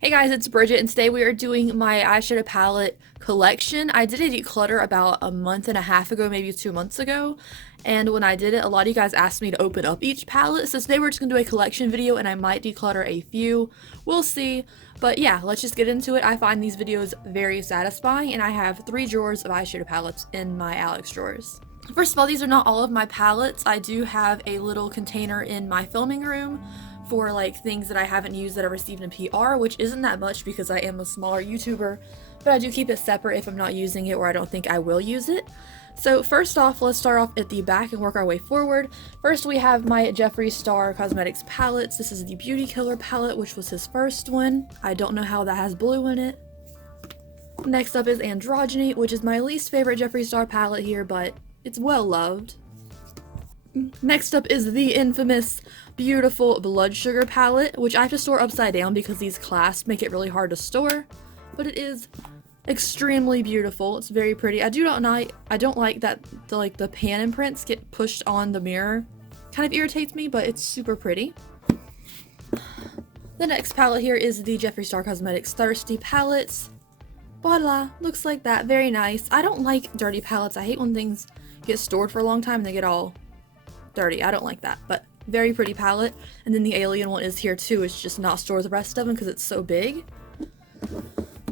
Hey guys, it's Bridget, and today we are doing my eyeshadow palette collection. I did a declutter about a month and a half ago, maybe 2 months ago, and when I did it, a lot of you guys asked me to open up each palette, so today we're just going to do a collection video, and I might declutter a few. We'll see, but yeah, let's just get into it. I find these videos very satisfying, and I have 3 drawers of eyeshadow palettes in my Alex drawers. First of all, these are not all of my palettes. I do have a little container in my filming room for like things that I haven't used that I received in PR, which isn't that much because I am a smaller YouTuber, but I do keep it separate if I'm not using it or I don't think I will use it. So first off, let's start off at the back and work our way forward. First, we have my Jeffree Star Cosmetics palettes. This is the Beauty Killer palette, which was his first one. I don't know how that has blue in it. Next up is Androgyny, which is my least favorite Jeffree Star palette here, but it's well loved. Next up is the infamous beautiful Blood Sugar palette, which I have to store upside down because these clasps make it really hard to store, but it is extremely beautiful. It's very pretty. I don't like that the pan imprints get pushed on the mirror. Kind of irritates me, but it's super pretty. The next palette here is the Jeffree Star Cosmetics Thirsty palettes. Voila, looks like that. Very nice. I don't like dirty palettes. I hate when things get stored for a long time and they get all dirty. I don't like that, but very pretty palette. And then the alien one is here too. It's just not stored with the rest of them because it's so big.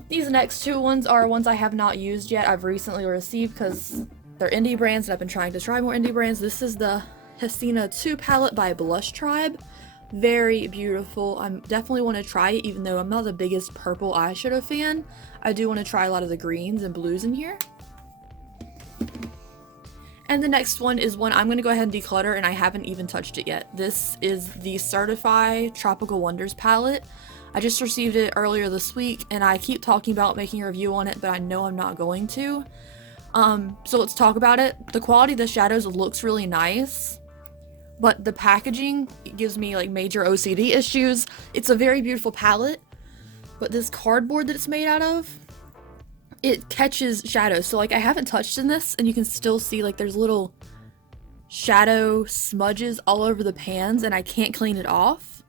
These next two ones are ones I have not used yet. I've recently received because they're indie brands and I've been trying to try more indie brands. This is the Hasina 2 palette by Blush Tribe. Very beautiful. I definitely want to try it even though I'm not the biggest purple eyeshadow fan. I do want to try a lot of the greens and blues in here. And the next one is one I'm going to go ahead and declutter, and I haven't even touched it yet. This is the Certified Tropical Wonders palette. I just received it earlier this week, and I keep talking about making a review on it, but I know I'm not going to. So let's talk about it. The quality of the shadows looks really nice, but the packaging gives me like major OCD issues. It's a very beautiful palette, but this cardboard that it's made out of, it catches shadows. So like I haven't touched in this and you can still see like there's little shadow smudges all over the pans and I can't clean it off.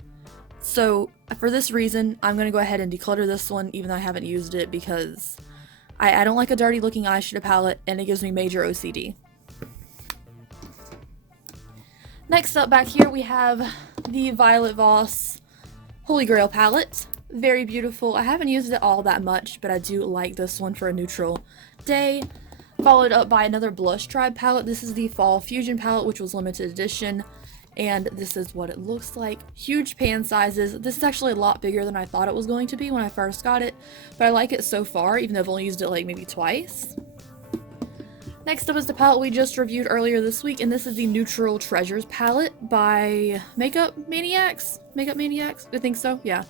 So for this reason, I'm going to go ahead and declutter this one even though I haven't used it because I don't like a dirty looking eyeshadow palette and it gives me major OCD. Next up back here we have the Violet Voss Holy Grail palette. Very beautiful. I haven't used it all that much, but I do like this one for a neutral day. Followed up by another Blush Tribe palette. This is the Fall Fusion palette, which was limited edition. And this is what it looks like. Huge pan sizes. This is actually a lot bigger than I thought it was going to be when I first got it. But I like it so far, even though I've only used it like maybe twice. Next up is the palette we just reviewed earlier this week, and this is the Neutral Treasures palette by Makeup Maniacs? I think so, yeah.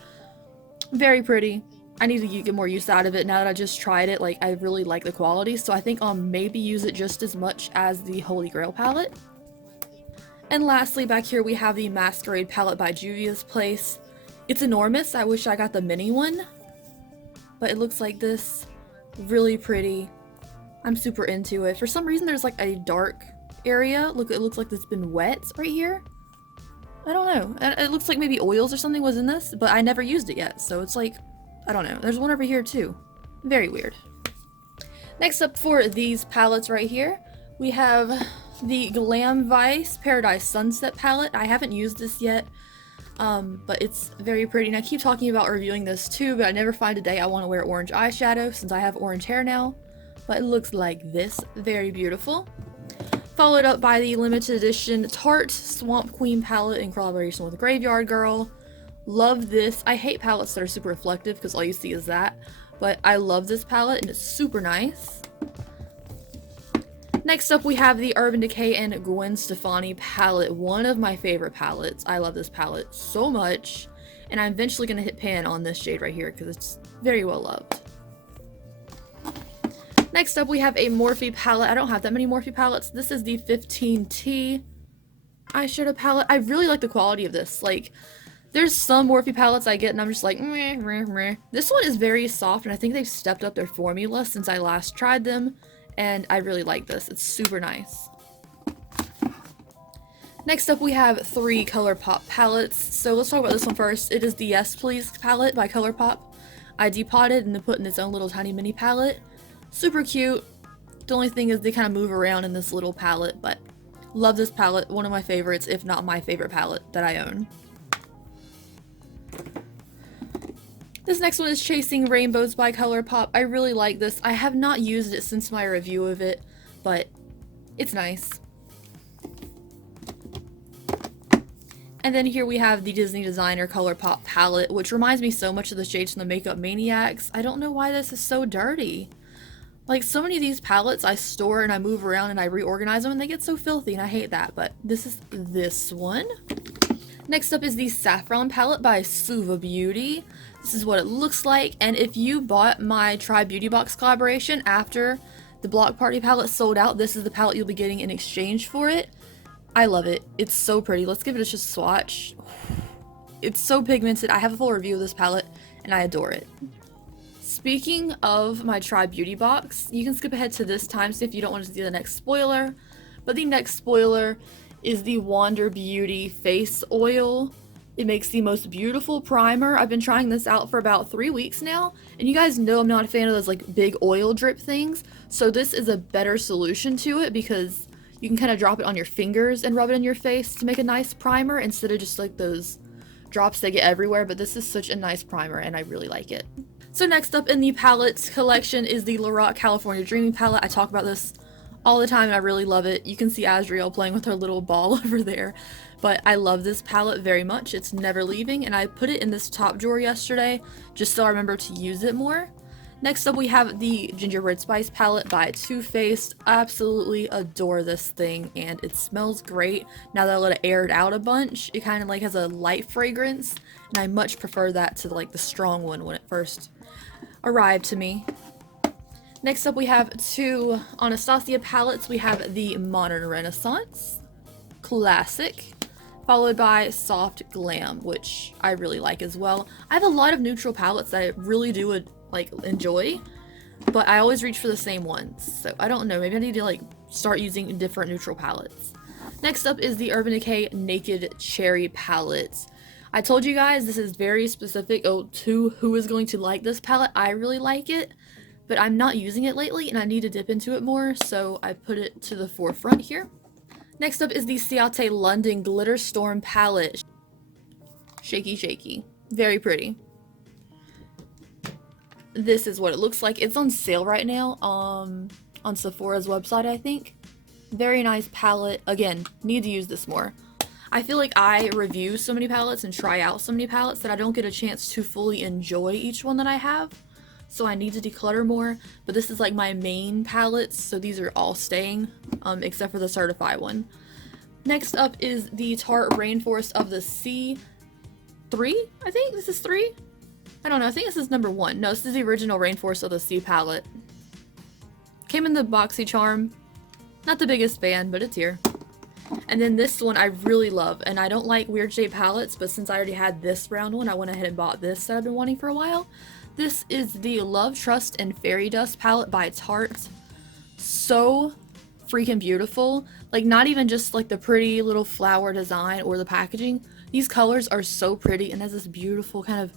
Very pretty. I need to get more use out of it now that I just tried it. Like, I really like the quality, so I think I'll maybe use it just as much as the Holy Grail palette. And lastly, back here we have the Masquerade palette by Juvius Place. It's enormous. I wish I got the mini one, but it looks like this. Really pretty. I'm super into it. For some reason, there's like a dark area. Look, it looks like it's been wet right here. I don't know. It looks like maybe oils or something was in this, but I never used it yet, so it's like, I don't know. There's one over here too. Very weird. Next up for these palettes right here, we have the Glam Vice Paradise Sunset palette. I haven't used this yet, but it's very pretty. And I keep talking about reviewing this too, but I never find a day I want to wear orange eyeshadow since I have orange hair now. But it looks like this. Very beautiful. Followed up by the limited edition Tarte Swamp Queen palette in collaboration with Graveyard Girl. Love this. I hate palettes that are super reflective because all you see is that. But I love this palette and it's super nice. Next up we have the Urban Decay and Gwen Stefani palette. One of my favorite palettes. I love this palette so much. And I'm eventually going to hit pan on this shade right here because it's very well loved. Next up we have a Morphe palette. I don't have that many Morphe palettes. This is the 15T eyeshadow palette. I really like the quality of this. Like, there's some Morphe palettes I get and I'm just like, meh, meh, meh. This one is very soft and I think they've stepped up their formula since I last tried them. And I really like this. It's super nice. Next up we have 3 ColourPop palettes. So let's talk about this one first. It is the Yes Please palette by ColourPop. I depotted and then put in its own little tiny mini palette. Super cute. The only thing is they kind of move around in this little palette, but love this palette. One of my favorites, if not my favorite palette that I own. This next one is Chasing Rainbows by ColourPop. I really like this. I have not used it since my review of it, but it's nice. And then here we have the Disney Designer ColourPop palette, which reminds me so much of the shades from the Makeup Maniacs. I don't know why this is so dirty. Like, so many of these palettes I store and I move around and I reorganize them and they get so filthy and I hate that, but this is this one. Next up is the Saffron palette by Suva Beauty. This is what it looks like, and if you bought my Try Beauty Box collaboration after the Block Party palette sold out, this is the palette you'll be getting in exchange for it. I love it. It's so pretty. Let's give it a just swatch. It's so pigmented. I have a full review of this palette and I adore it. Speaking of my Try Beauty Box, you can skip ahead to this timestamp if you don't want to see the next spoiler, but the next spoiler is the Wander Beauty Face Oil. It makes the most beautiful primer. I've been trying this out for about 3 weeks now, and you guys know I'm not a fan of those like big oil drip things, so this is a better solution to it because you can kind of drop it on your fingers and rub it in your face to make a nice primer instead of just like those drops that get everywhere, but this is such a nice primer and I really like it. So next up in the palettes collection is the Lorac California Dreaming palette. I talk about this all the time and I really love it. You can see Azriel playing with her little ball over there, but I love this palette very much. It's never leaving, and I put it in this top drawer yesterday just so I remember to use it more. Next up we have the Gingerbread Spice palette by Too Faced. I absolutely adore this thing and it smells great. Now that I let it air it out a bunch, it kind of like has a light fragrance and I much prefer that to like the strong one when it first arrived to me. Next up we have 2 Anastasia palettes. We have the Modern Renaissance Classic, followed by Soft Glam, which I really like as well. I have a lot of neutral palettes that I really do like enjoy, but I always reach for the same ones, so I don't know, maybe I need to like start using different neutral palettes. Next up is the Urban Decay Naked Cherry palette. I told you guys this is very specific to who is going to like this palette. I really like it, but I'm not using it lately and I need to dip into it more, so I put it to the forefront here. Next up is the Ciate London Glitter Storm palette. Shaky shaky. Very pretty. This is what it looks like. It's on sale right now on Sephora's website, I think. Very nice palette. Again, need to use this more. I feel like I review so many palettes and try out so many palettes that I don't get a chance to fully enjoy each one that I have. So I need to declutter more, but this is like my main palettes, so these are all staying, except for the Certified one. Next up is the Tarte Rainforest of the Sea 3, I think? This is 3? I don't know, I think this is number 1. No, this is the original Rainforest of the Sea palette. Came in the boxy charm. Not the biggest fan, but it's here. And then this one I really love, and I don't like weird shaped palettes, but since I already had this round one, I went ahead and bought this that I've been wanting for a while. This is the Love, Trust, and Fairy Dust palette by Tarte. So freaking beautiful. Like, not even just like the pretty little flower design or the packaging. These colors are so pretty and has this beautiful kind of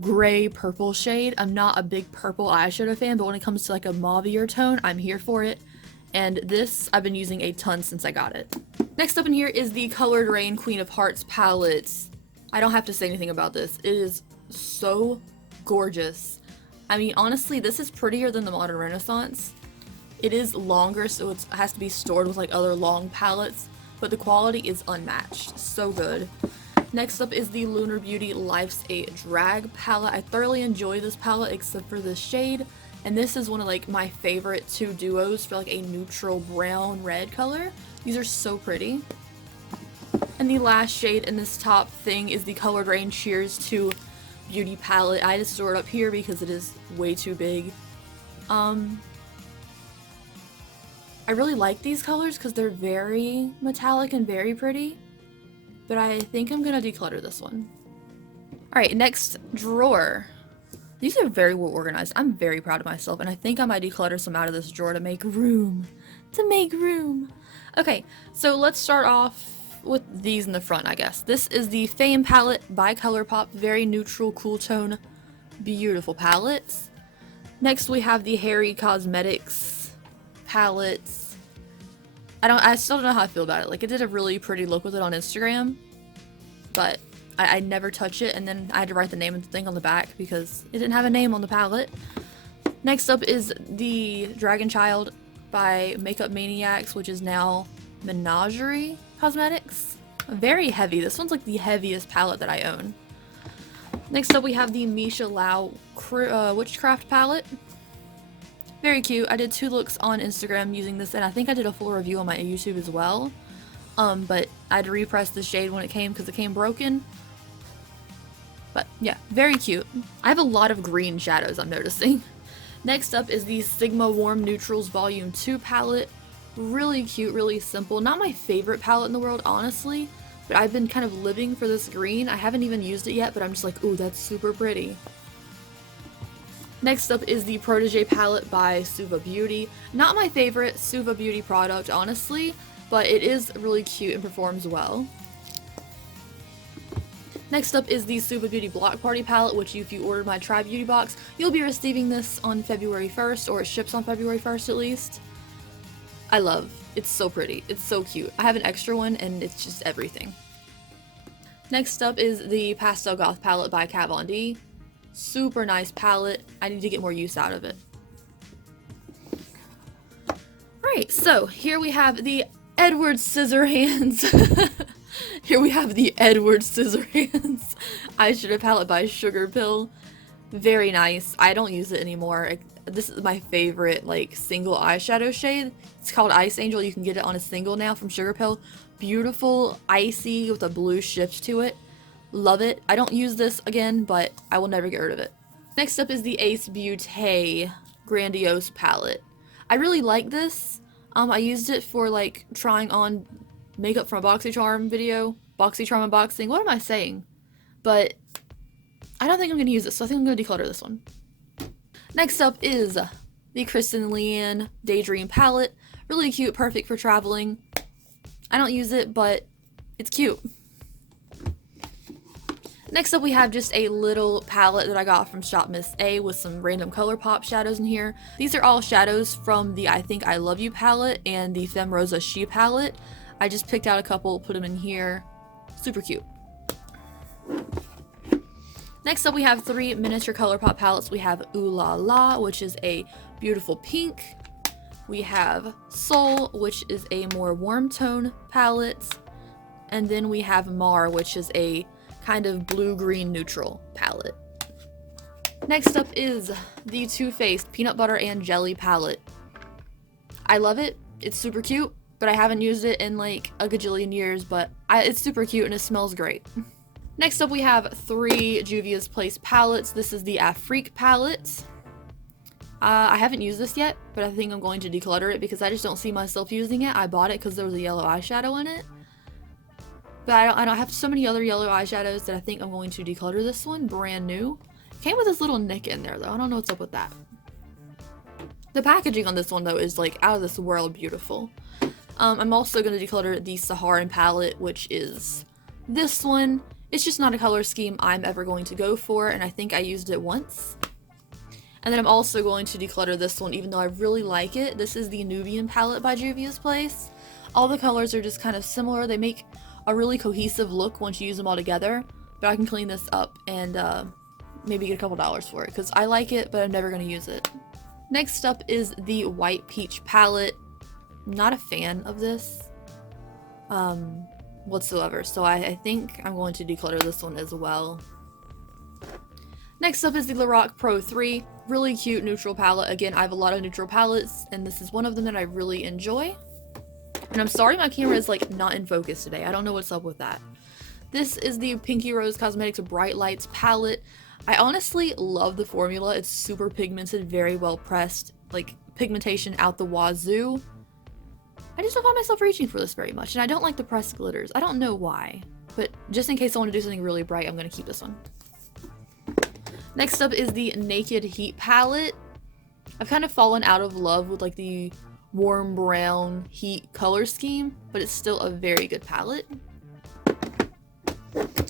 gray purple shade. I'm not a big purple eyeshadow fan, but when it comes to like a mauvier tone, I'm here for it. And this I've been using a ton since I got it. Next up in here is the Colored Rain Queen of Hearts palette. I don't have to say anything about this. It is so gorgeous. I mean, honestly, this is prettier than the Modern Renaissance. It is longer, so it has to be stored with like other long palettes, but the quality is unmatched. So good. Next up is the Lunar Beauty Life's a Drag palette. I thoroughly enjoy this palette except for this shade, and this is one of like my favorite 2 duos for like a neutral brown red color. These are so pretty. And the last shade in this top thing is the Colored Rain Cheers 2 Beauty palette. I just store it up here because it is way too big. I really like these colors because they're very metallic and very pretty, but I think I'm gonna declutter this one. Alright, next drawer. These are very well organized. I'm very proud of myself, and I think I might declutter some out of this drawer to make room. Okay, so let's start off with these in the front, I guess. This is the Fame palette by ColourPop. Very neutral, cool tone, beautiful palettes. Next we have the Harry Cosmetics palettes. I still don't know how I feel about it. Like, it did a really pretty look with it on Instagram, but I never touch it, and then I had to write the name of the thing on the back because it didn't have a name on the palette. Next up is the Dragon Child by Makeup Maniacs, which is now Menagerie Cosmetics. Very heavy. This one's like the heaviest palette that I own. Next up we have the Misha Lau Witchcraft palette. Very cute. I did 2 looks on Instagram using this, and I think I did a full review on my YouTube as well. But I had to repress the shade when it came because it came broken. But yeah, very cute. I have a lot of green shadows, I'm noticing. Next up is the Sigma Warm Neutrals Volume 2 palette. Really cute, really simple. Not my favorite palette in the world, honestly, but I've been kind of living for this green. I haven't even used it yet, but I'm just like, ooh, that's super pretty. Next up is the Protégé palette by Suva Beauty. Not my favorite Suva Beauty product, honestly, but it is really cute and performs well. Next up is the Suva Beauty Block Party palette, which if you ordered my Try Beauty box, you'll be receiving this on February 1st, or it ships on February 1st at least. I love. It's so pretty. It's so cute. I have an extra one, and it's just everything. Next up is the Pastel Goth palette by Kat Von D. Super nice palette. I need to get more use out of it. Right, so here we have the Edward Scissorhands. Here we have the Edward Scissorhands eyeshadow palette by Sugar Pill. Very nice. I don't use it anymore. This is my favorite, like, single eyeshadow shade. It's called Ice Angel. You can get it on a single now from Sugar Pill. Beautiful, icy with a blue shift to it. Love it. I don't use this again, but I will never get rid of it. Next up is the Ace Beauté Grandiose palette. I really like this. I used it for, like, trying on makeup from a BoxyCharm video. BoxyCharm unboxing. What am I saying? But I don't think I'm going to use this, so I think I'm going to declutter this one. Next up is the Kristen Leanne Daydream palette. Really cute, perfect for traveling. I don't use it, but it's cute. Next up we have just a little palette that I got from Shop Miss A with some random ColourPop shadows in here. These are all shadows from the I Think I Love You palette and the Femme Rosa She palette. I just picked out a couple, put them in here. Super cute. Next up we have 3 miniature ColourPop palettes. We have Ooh La La, which is a beautiful pink. We have Soul, which is a more warm tone palette. And then we have Mar, which is a kind of blue-green neutral palette. Next up is the Too Faced Peanut Butter and Jelly palette. I love it. It's super cute, but I haven't used it in like a gajillion years, but it's super cute and it smells great. Next up we have 3 Juvia's Place palettes. This is the Afrique palette. I haven't used this yet, but I think I'm going to declutter it because I just don't see myself using it. I bought it because there was a yellow eyeshadow in it. But I don't have so many other yellow eyeshadows that I think I'm going to declutter this one. Brand new. Came with this little nick in there though. I don't know what's up with that. The packaging on this one though is like out of this world beautiful. I'm also going to declutter the Saharan palette, which is this one. It's just not a color scheme I'm ever going to go for, and I think I used it once. And then I'm also going to declutter this one, even though I really like it. This is the Nubian palette by Juvia's Place. All the colors are just kind of similar. They make a really cohesive look once you use them all together, but I can clean this up and maybe get a couple dollars for it because I like it, but I'm never going to use it. Next up is the White Peach palette. Not a fan of this whatsoever, so I think I'm going to declutter this one as well. Next up is the Lorac Pro 3. Really cute neutral palette. Again, I have a lot of neutral palettes, and this is one of them that I really enjoy. And I'm sorry my camera is like not in focus today. I don't know what's up with that. This is the Pinky Rose Cosmetics Bright Lights palette. I honestly love the formula. It's super pigmented, very well pressed, like pigmentation out the wazoo. I just don't find myself reaching for this very much, and I don't like the pressed glitters. I don't know why, but just in case I want to do something really bright, I'm going to keep this one. Next up is the Naked Heat palette. I've kind of fallen out of love with like the warm brown heat color scheme, but it's still a very good palette.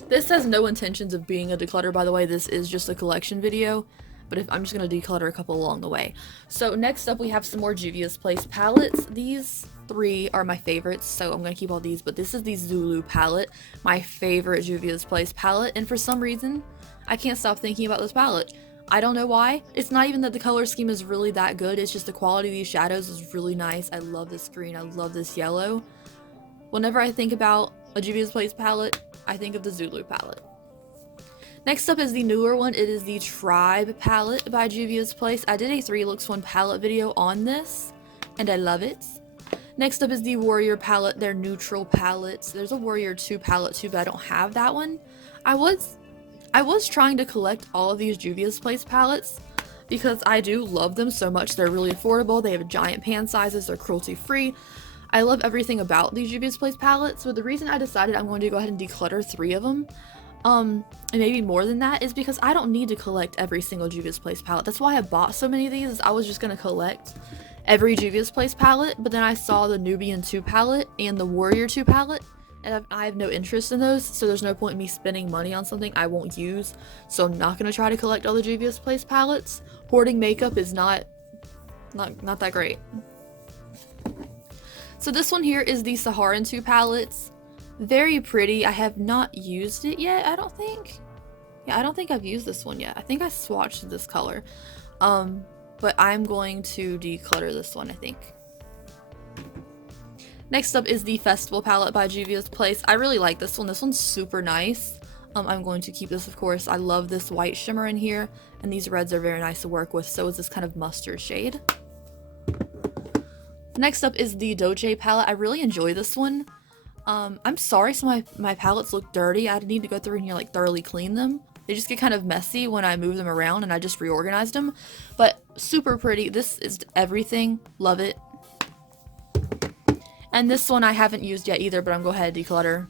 This has no intentions of being a declutter, by the way. This is just a collection video, but I'm just going to declutter a couple along the way. So next up we have some more Juvius Place palettes. These 3 are my favorites, so I'm going to keep all these, but this is the Zulu palette, my favorite Juvius Place palette, and for some reason, I can't stop thinking about this palette. I don't know why. It's not even that the color scheme is really that good, it's just the quality of these shadows is really nice. I love this green, I love this yellow. Whenever I think about a Juvius Place palette, I think of the Zulu palette. Next up is the newer one. It is the Tribe palette by Juvius Place. I did a 3 looks 1 palette video on this, and I love it. Next up is the Warrior palette. They're neutral palettes. There's a Warrior 2 palette too, but I don't have that one. I was trying to collect all of these Juvius Place palettes because I do love them so much. They're really affordable. They have giant pan sizes. They're cruelty-free. I love everything about these Juvius Place palettes, so the reason I decided I'm going to go ahead and declutter 3 of them, and maybe more than that, is because I don't need to collect every single Juvius Place palette. That's why I bought so many of these, is I was just going to collect every Juvius Place palette, but then I saw the Nubian 2 palette and the Warrior 2 palette, and I have no interest in those, so there's no point in me spending money on something I won't use, so I'm not going to try to collect all the Juvius Place palettes. Hoarding makeup is not that great. So this one here is the Saharan 2 palettes. Very pretty. I have not used it yet, I don't think. Yeah, I don't think I've used this one yet. I think I swatched this color. But I'm going to declutter this one, I think. Next up is the Festival palette by Juvius Place. I really like this one. This one's super nice. I'm going to keep this, of course. I love this white shimmer in here, and these reds are very nice to work with. So is this kind of mustard shade. Next up is the Doce palette. I really enjoy this one. I'm sorry some of my palettes look dirty. I need to go through and like thoroughly clean them. They just get kind of messy when I move them around, and I just reorganized them. But super pretty. This is everything. Love it. And this one I haven't used yet either, but I'm going to go ahead and declutter.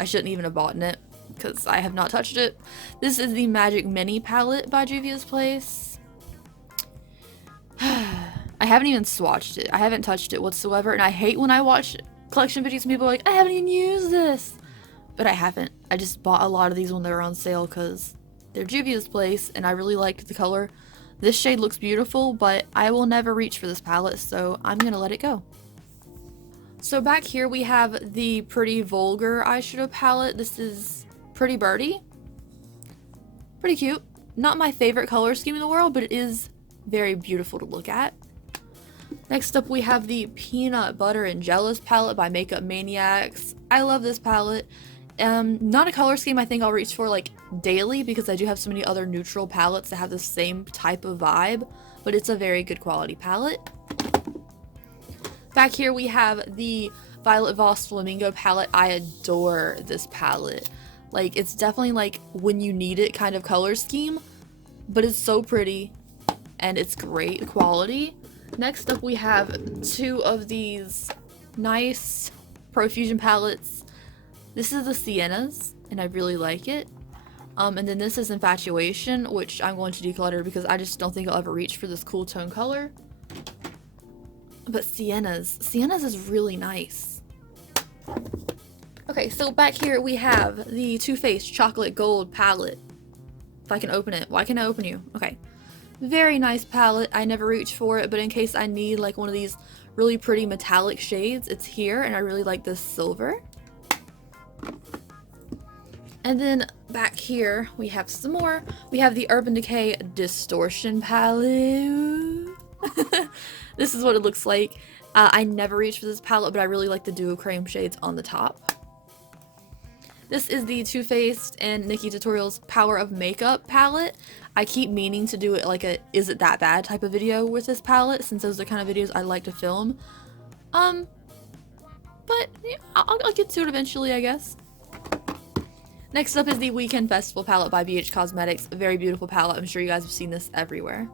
I shouldn't even have bought it because I have not touched it. This is the Magic Mini palette by Juvius Place. I haven't even swatched it. I haven't touched it whatsoever, and I hate when I watch collection videos and people are like, I haven't even used this. But I haven't. I just bought a lot of these when they were on sale because they're Juvia's Place, and I really liked the color. This shade looks beautiful, but I will never reach for this palette, so I'm going to let it go. So back here we have the Pretty Vulgar eyeshadow palette. This is Pretty Birdie. Pretty cute. Not my favorite color scheme in the world, but it is very beautiful to look at. Next up we have the Peanut Butter and Jealous palette by Makeup Maniacs. I love this palette. Not a color scheme I think I'll reach for like daily because I do have so many other neutral palettes that have the same type of vibe, but it's a very good quality palette. Back here we have the Violet Voss Flamingo palette. I adore this palette. Like, it's definitely like when you need it kind of color scheme, but it's so pretty and it's great quality. Next up we have 2 of these nice Profusion palettes. This is the Siennas, and I really like it. And then this is Infatuation, which I'm going to declutter because I just don't think I'll ever reach for this cool tone color. But Siennas is really nice. Okay, so back here we have the Too Faced Chocolate Gold palette. If I can open it. Why can't I open you? Okay. Very nice palette. I never reach for it, but in case I need like one of these really pretty metallic shades, it's here, and I really like this silver. And then back here we have some more. We have the Urban Decay Distortion palette. This is what it looks like. I never reach for this palette, but I really like the duo cream shades on the top. This is the Too Faced and Nikkie Tutorials Power of Makeup palette. I keep meaning to do it like a is it that bad type of video with this palette, since those are the kind of videos I like to film. But yeah, I'll get to it eventually, I guess. Next up is the Weekend Festival palette by BH Cosmetics. A very beautiful palette. I'm sure you guys have seen this everywhere.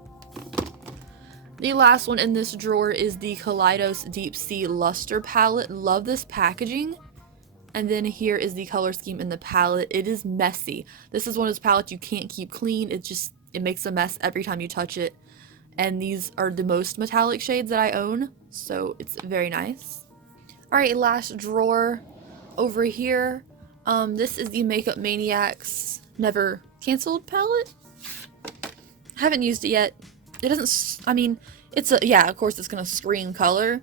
The last one in this drawer is the Kaleidos Deep Sea Luster palette. Love this packaging. And then here is the color scheme in the palette. It is messy. This is one of those palettes you can't keep clean. It makes a mess every time you touch it. And these are the most metallic shades that I own, so it's very nice. Alright, last drawer over here. This is the Makeup Maniacs Never Cancelled palette. Haven't used it yet. It doesn't, I mean, it's a, yeah, of course it's gonna scream color,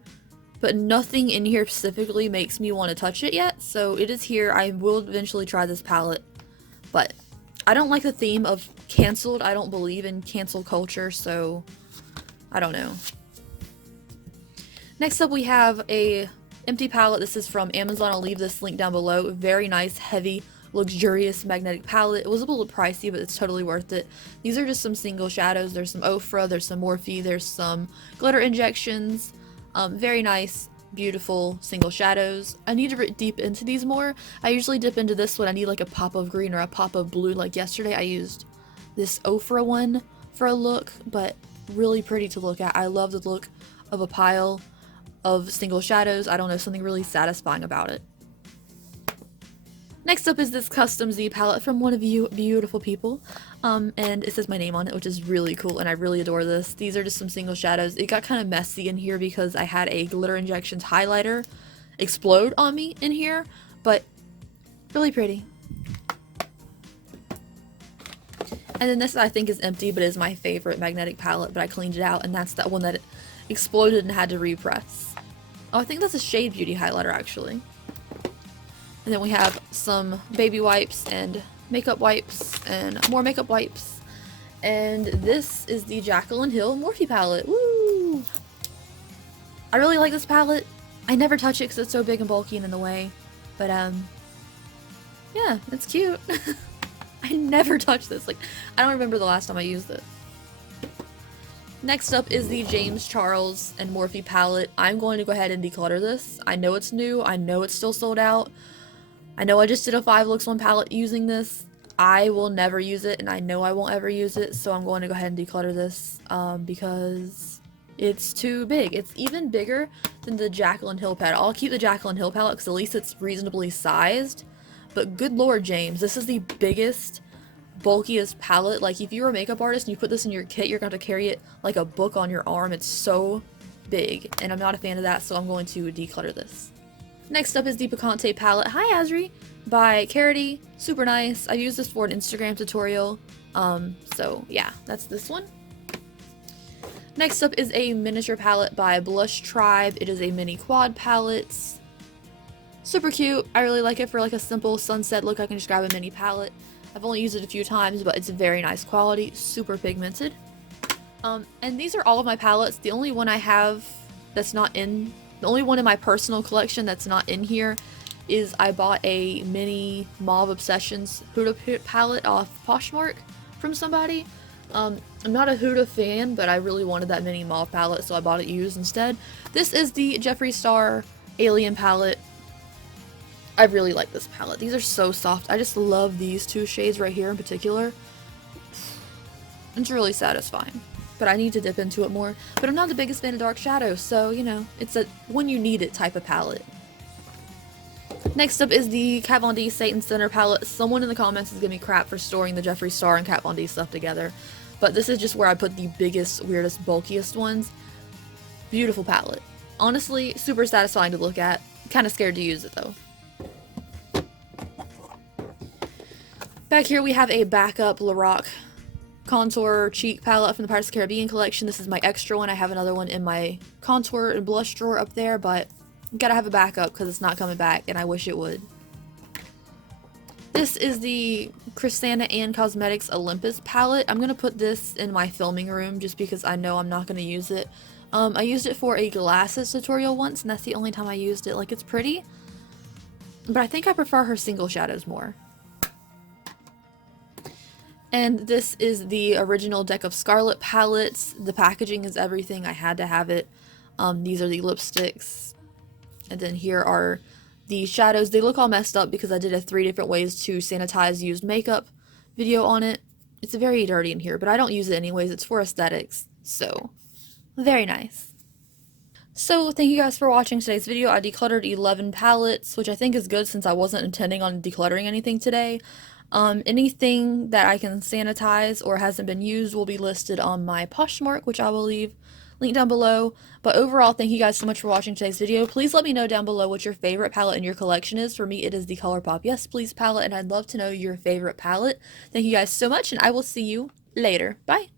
but nothing in here specifically makes me want to touch it yet, so it is here. I will eventually try this palette, but I don't like the theme of canceled. I don't believe in cancel culture, so I don't know. Next up we have a empty palette. This is from Amazon. I'll leave this link down below. Very nice, heavy, luxurious magnetic palette. It was a little pricey, but it's totally worth it. These are just some single shadows. There's some Ofra, there's some Morphe, there's some glitter injections. Very nice, beautiful single shadows. I need to dip deep into these more. I usually dip into this when I need like a pop of green or a pop of blue. Like yesterday I used this Ofra one for a look, but really pretty to look at. I love the look of a pile of single shadows. I don't know, something really satisfying about it. Next up is this Custom Z palette from one of you beautiful people, and it says my name on it, which is really cool, and I really adore this. These are just some single shadows. It got kind of messy in here because I had a Glitter Injections highlighter explode on me in here, but really pretty. And then this I think is empty, but is my favorite magnetic palette, but I cleaned it out, and that's that one that exploded and had to repress. Oh, I think that's a Shade Beauty highlighter actually. And then we have some baby wipes and makeup wipes and more makeup wipes. And this is the Jaclyn Hill Morphe palette. Woo! I really like this palette. I never touch it because it's so big and bulky and in the way. But yeah, it's cute. I never touch this. Like, I don't remember the last time I used it. Next up is the James Charles and Morphe palette. I'm going to go ahead and declutter this. I know it's new. I know it's still sold out. I know I just did a 5 looks 1 palette using this. I will never use it, and I know I won't ever use it, so I'm going to go ahead and declutter this because it's too big. It's even bigger than the Jaclyn Hill palette. I'll keep the Jaclyn Hill palette because at least it's reasonably sized, but good lord, James, this is the biggest, bulkiest palette. Like, if you're a makeup artist and you put this in your kit, you're going to have to carry it like a book on your arm. It's so big, and I'm not a fan of that, so I'm going to declutter this. Next up is the Picante palette. Hi Azri, by Carity. Super nice. I used this for an Instagram tutorial. So yeah, that's this one. Next up is a miniature palette by Blush Tribe. It is a mini quad palette. Super cute. I really like it for like a simple sunset look. I can just grab a mini palette. I've only used it a few times, but it's very nice quality. Super pigmented. And these are all of my palettes. The only one I have that's not in the only one in my personal collection that's not in here is I bought a mini Mauve Obsessions Huda palette off Poshmark from somebody. I'm not a Huda fan, but I really wanted that mini Mauve palette, so I bought it used instead. This is the Jeffree Star Alien palette. I really like this palette. These are so soft. I just love these two shades right here in particular. It's really satisfying. But I need to dip into it more. But I'm not the biggest fan of dark shadows, so, you know, it's a when you need it type of palette. Next up is the Kat Von D Satan Center palette. Someone in the comments is giving me crap for storing the Jeffree Star and Kat Von D stuff together. But this is just where I put the biggest, weirdest, bulkiest ones. Beautiful palette. Honestly, super satisfying to look at. Kind of scared to use it, though. Back here we have a backup Lorac contour cheek palette from the Pirates of the Caribbean collection. This is my extra one. I have another one in my contour and blush drawer up there, but gotta have a backup because it's not coming back and I wish it would. This is the Kristanna and Cosmetics Olympus palette. I'm gonna put this in my filming room just because I know I'm not gonna use it. I used it for a glasses tutorial once and that's the only time I used it. Like, it's pretty, but I think I prefer her single shadows more. And this is the original deck of Scarlet palettes. The packaging is everything. I had to have it. These are the lipsticks. And then here are the shadows. They look all messed up because I did a 3 different ways to sanitize used makeup video on it. It's very dirty in here, but I don't use it anyways. It's for aesthetics. So, very nice. So, thank you guys for watching today's video. I decluttered 11 palettes, which I think is good since I wasn't intending on decluttering anything today. Anything that I can sanitize or hasn't been used will be listed on my Poshmark, which I will leave link down below. But overall, thank you guys so much for watching today's video. Please let me know down below what your favorite palette in your collection is. For me, it is the ColourPop Yes Please palette, and I'd love to know your favorite palette. Thank you guys so much, and I will see you later. Bye!